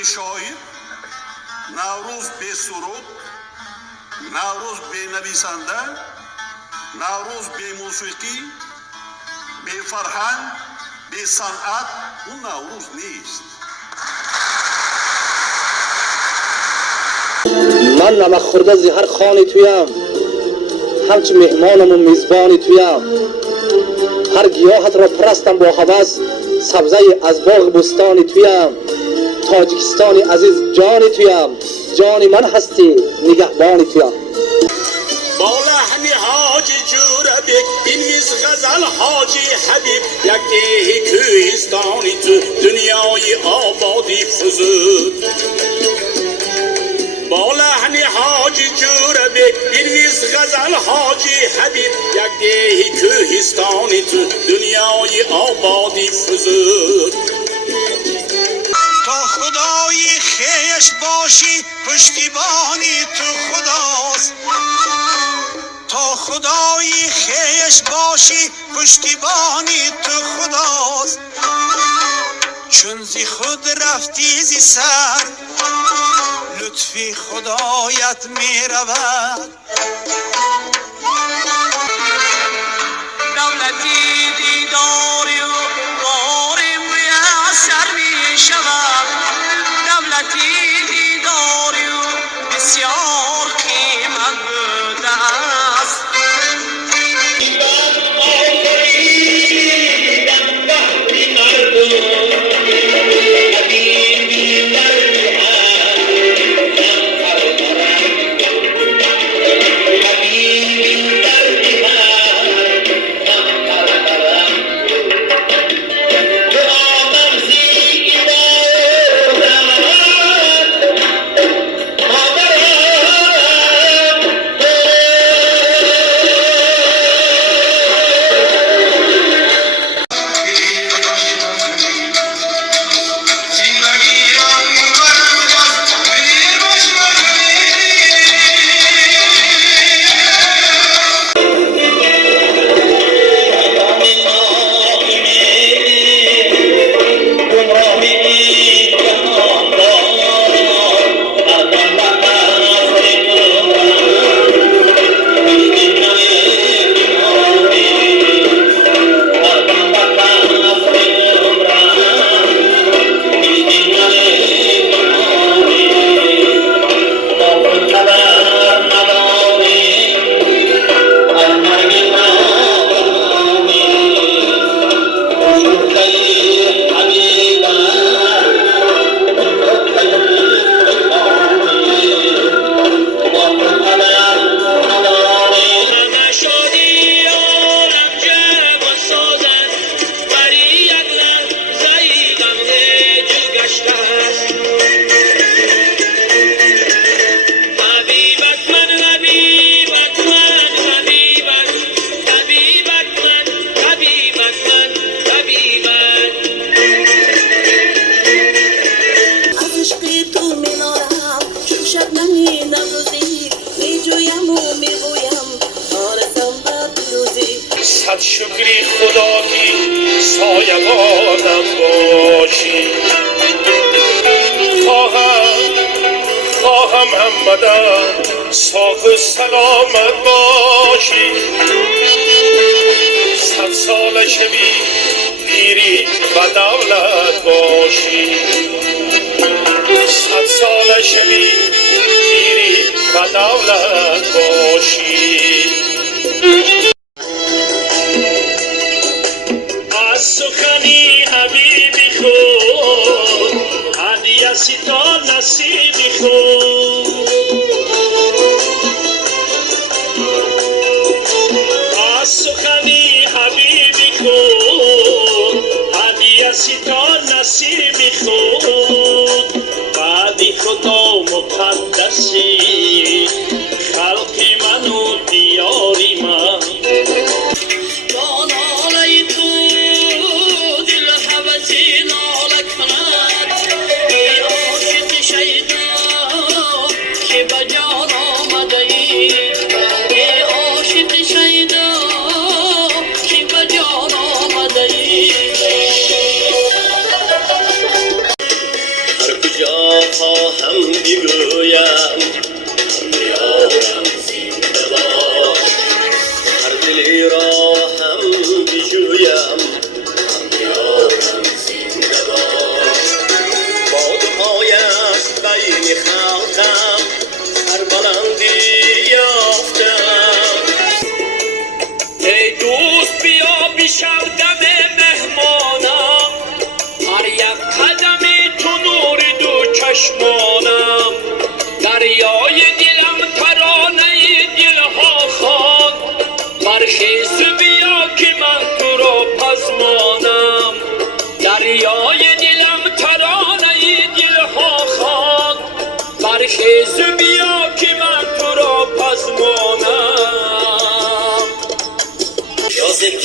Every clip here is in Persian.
بی شاعر، نوروز بی سرود، نوروز بی نویسنده، نوروز بی موسیقی، بی فرهنگ، بی صنعت اون نوروز نیست. من نمک خورده زهر خانی تویم، همچه مهمانم و میزبانی تویم. هر گیاهت را پرستم با هوس، سبزه از باغ بستانی تویم. تاجیکستانی عزیز جانی تویم، جانی من هستی نگهبانی تویم. با لحن حاجی جوربک اینویز غزل حاجی حبیب، یکی کوهستانی تو دنیای آبادی فزود. با لحن حاجی جوربک اینویز غزل حاجی حبیب، یکی کوهستانی تو دنیای آبادی فزود. تا خدای خیش باشی پشتیبانی تو خداست، تا خدای خیش باشی پشتیبانی تو خداست. چون زی خود رفتی زی سر لطفی خدایت می رود. دولتی دیداری و باری میسر می شود، دولتی دیداری و بسیار قیمت بوده است. صد شکری خدا کی سایبانم باشی. خواهم همدم صاف و سلامت باشی. 100 سال شبی پیری و دولت باشی. 100 سال شبی پیری و دولت باشی. از سخنی حبیبی خود هدیه سی تا نصیبی خود. از سخنی حبیبی خود هدیه سی تا نصیبی خود. بعدی خدا مقدسی خلقی من و دیاری من.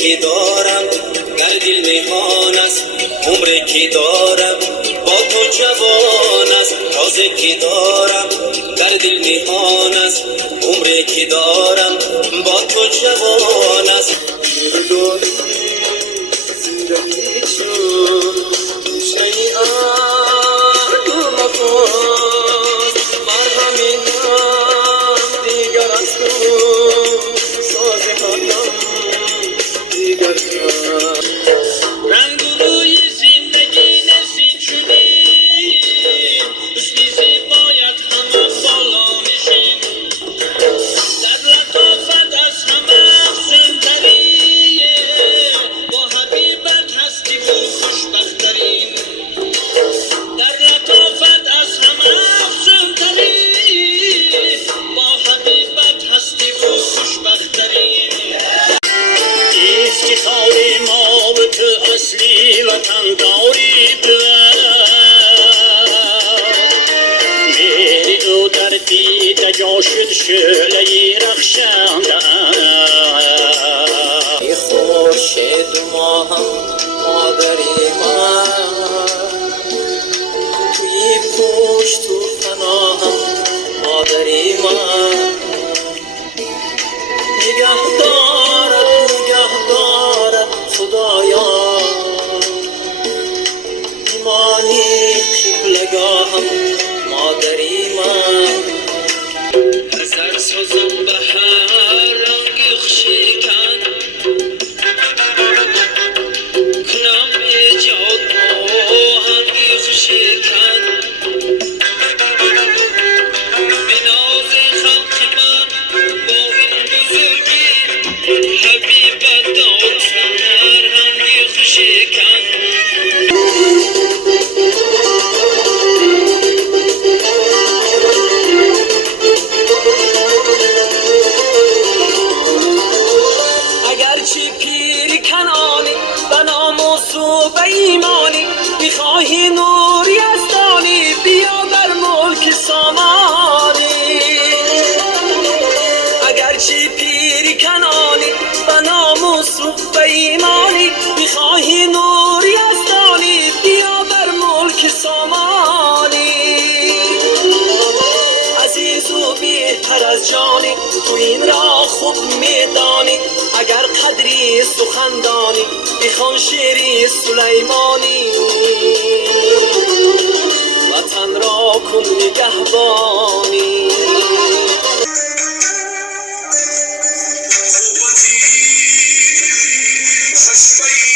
که دارم گر دل میهان است، عمری که دارم با تو جوان است. رازی که دارم در دل میهان است، عمری که دارم با تو جوان است. رنگ و روی زندگی نسید شدیم، حسنی زیبایت همه بالا نشین، در لطافت از همه افزونتریه، با حبیبت هستی و خوشبخترین، در لطافت از همه افزونترین، با حبیبت هستی و خوشبخترین. افتخار ما و تو اصلی وطن داری مهر او در دیده جا شد شعله رخشنده. ای خورشید و ماهم مادری من، توی پشت و پناهم مادری من. نگه دارد خدایا، ایمانی قبلگاهم مادری من. نظر سازم به هر رنگ خوشیکن، کنم ایجاد آهنگ خوشیکن، به ناز خلق من با این بزرگی، حبیبت داد فرهنگ خوشیکن. اگرچه پیر کنانی به ناموس و به ایمانی، میخواهی نور یزدانی بیا در ملک سامانی. اگرچه پیر کنانی به ناموس و به ایمانی، میخواهی نور یزدانی بیا در ملک سامانی. عزیز و بهتر از جانی تو این را خوب میدانی، اگر قدری سخندانی بخوان شعری سلیمانی. وطن را کن نگهبانی. خوبتی چشمه